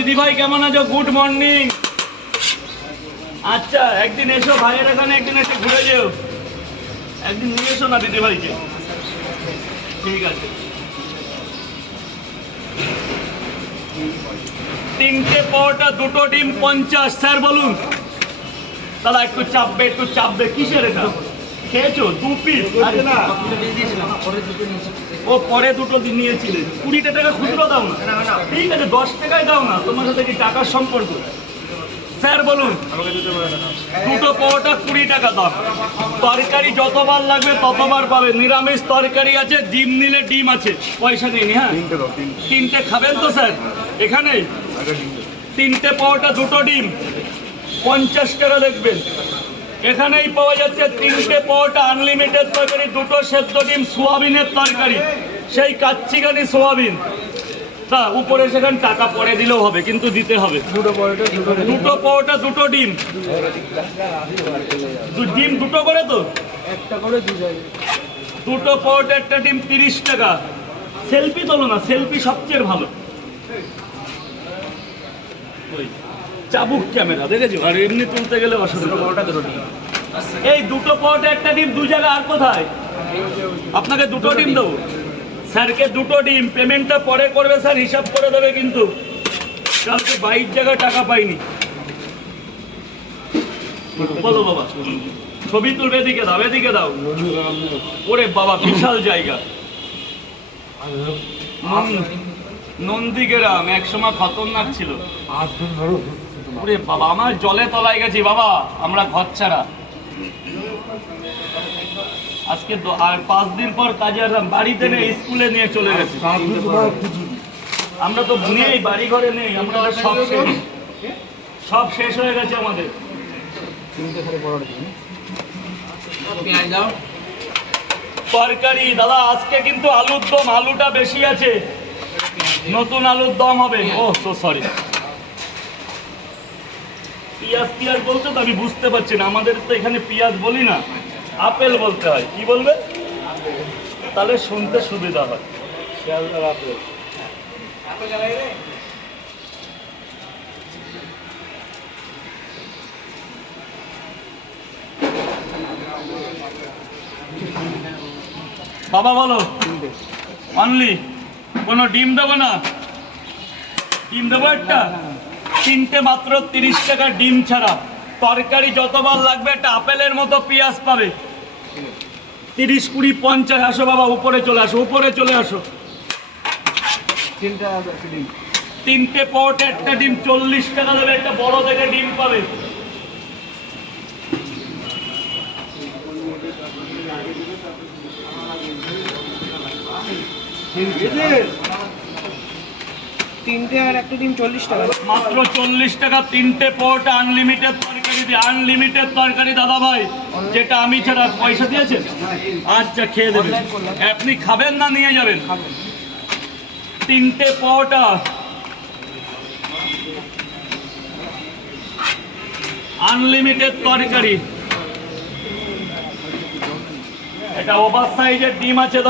দিদি ভাই কেমন আছো? Good morning. আচ্ছা একদিন এসো ভাইয়ের এখানে, একদিন এসে ঘুরে যেও, একদিন নিয়ে এসো না দিদি ভাইকে। ঠিক আছে। 3টে পরোটা 2টো ডিম 50। স্যার বলুন। দাদা একটু চাপবে, একটু চাপবে। কিসের এটা খেয়েছো? 2 পিস আছে না? ও পরে 2টো নিয়েছিলে। 20 টাকা খুচরো দাও না? ঠিক আছে 10 টাকায় দাও না, তোমার সাথে কি টাকার সম্পর্ক? স্যার বলুন। 2টো পরোটা 20 টাকা দাও। তরকারি যতবার লাগবে ততবার পাবে। নিরামিষ তরকারি আছে, ডিম নিলে ডিম আছে, পয়সা নেই। হ্যাঁ 3টে খাবেন তো স্যার? এখানেই 3টে পরোটা 2টো ডিম 50 টাকা দেখবেন। এখানেই পাওয়া যাচ্ছে 3টে পরোটা আনলিমিটেড তরকারি, 2টো সেদ্ধ ডিম, সোয়াবিনের তরকারি, সেই কাচ্চিঘানি সোয়াবিন। তা উপরে সেখানে টাকা পরে দিলেও হবে, কিন্তু দিতে হবে। 2টো পরোটা 2টো ডিম, ডিম 2টো করে তো? একটা করে 2টো পরোটা একটা ডিম 30 টাকা। সেলফি তোলো না, সেলফি সবচেয়ে ভালো। চাবুক ক্যামেরা দেখেছো? আর এমনি তুলতে গেলে অসুবিধা। এই 2টো পরোটা একটা ডিম 2 জায়গা। আর কোথায়? আপনাকে 2টো ডিম দেবো। স্যারকে 2টো ডিম। পেমেন্টটা পরে করবে স্যার, হিসাব করে দেবে কিন্তু। কালকে 22 জায়গায় টাকা পাইনি। বলো বাবা, ছবি তুলবে, এদিকে দাও, এদিকে দাও। ওরে বাবা বিশাল জায়গা। নন্দীগ্রাম একসময় খতরনাক ছিল। ওরে বাবা আমার জলে তলায় গেছি বাবা, আমরা ঘর ছাড়া। আজকে আর 5 দিন পর কাজে আসলাম। বাড়িতে নেই, স্কুলে নিয়ে চলে গেছি। আমরা তো নেই, বাড়ি ঘরে নেই, আমরা সব শেষ হয়ে গেছে আমাদের। তরকারি দাদা আজকে কিন্তু আলুর দম, আলুটা বেশি আছে, নতুন আলুর দম হবে। ও সো সরি। পিয়াজ বলছো তো আমি বুঝতে পারছি না। আমাদের তো এখানে পিয়াজ বলি না, আপেল বলতে হয়। কি বলবে? তাহলে শুনতে সুবিধা হয়। আপেল। বাবা বলো অনলি, কোনো ডিম দেবো না? ডিম দেবো একটা? 3টে মাত্র 30 টাকা ডিম ছাড়া। তরকারি যতবার লাগবে একটা আপেলের মতো পেঁয়াজ পাবে। 30, 20, 50। আসো বাবা উপরে চলে আসো, উপরে চলে আসো। 3টে পরোটা একটা ডিম 40 টাকা দেবে, একটা বড় দেখে ডিম পাবে। তিনটে আর একটা ডিম 40 টাকা মাত্র 40 টাকা। 3টে পরোটা আনলিমিটেড তরকারি দিয়ে। আনলিমিটেড তরকারি দাদা ভাই, যেটা আমি ছাড়া। পয়সা দিয়েছেন? আচ্ছা খেয়ে দেবেন। আপনি খাবেন না নিয়ে যাবেন? 3টে পরোটা আনলিমিটেড তরকারি। এটা ওভার সাইজের ডিম আছে দাদা।